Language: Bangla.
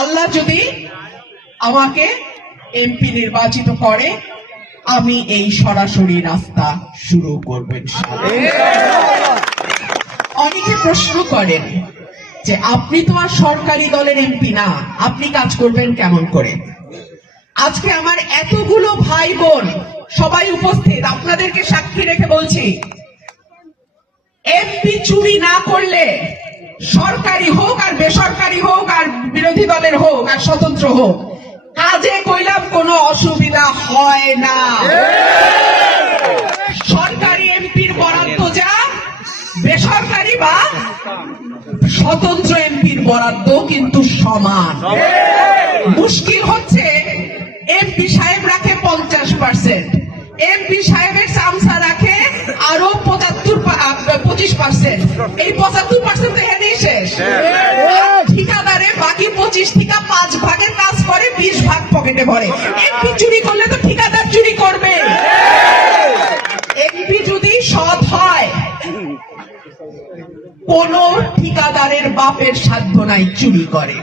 আল্লাহ যদি আমাকে এমপি নির্বাচিত করে, আমি এই সরাসরি রাস্তা শুরু করব ইনশাআল্লাহ। অনেকে প্রশ্ন করেন যে, আপনি তো আর সরকারি দলের এমপি না, আপনি কাজ করবেন কেমন করে আজকে আমার এতগুলো ভাই বোন সবাই উপস্থিত, আপনাদেরকে সাক্ষী রেখে বলছি এমপি চুরি না করলে সরকারি হোক আর বেসরকারি হোক বিরোধী হোক আর স্বতন্ত্র হোক, কাজে কইলাম কোনো অসুবিধা হয় না। সরকারি এমপির বরাদ্দ যা, বেসরকারি বা স্বতন্ত্র এমপির বরাদ্দ কিন্তু সমান। মুশকিল হচ্ছে এমপি সাহেব রাখে পঞ্চাশ পার্সেন্ট, এমপি সাহেবের সামসা রাখে আরও পঁচাত্তর পঁচিশ পার্সেন্ট। এই পঁচাত্তর পার্সেন্ট তো এখানেই শেষ। পকেটে ভরে। এমপি চুরি করলে তো ঠিকাদার চুরি করবে। এমপি যদি সৎ হয়, কোন ঠিকাদারের বাপের সাধ্য নাই চুরি করে।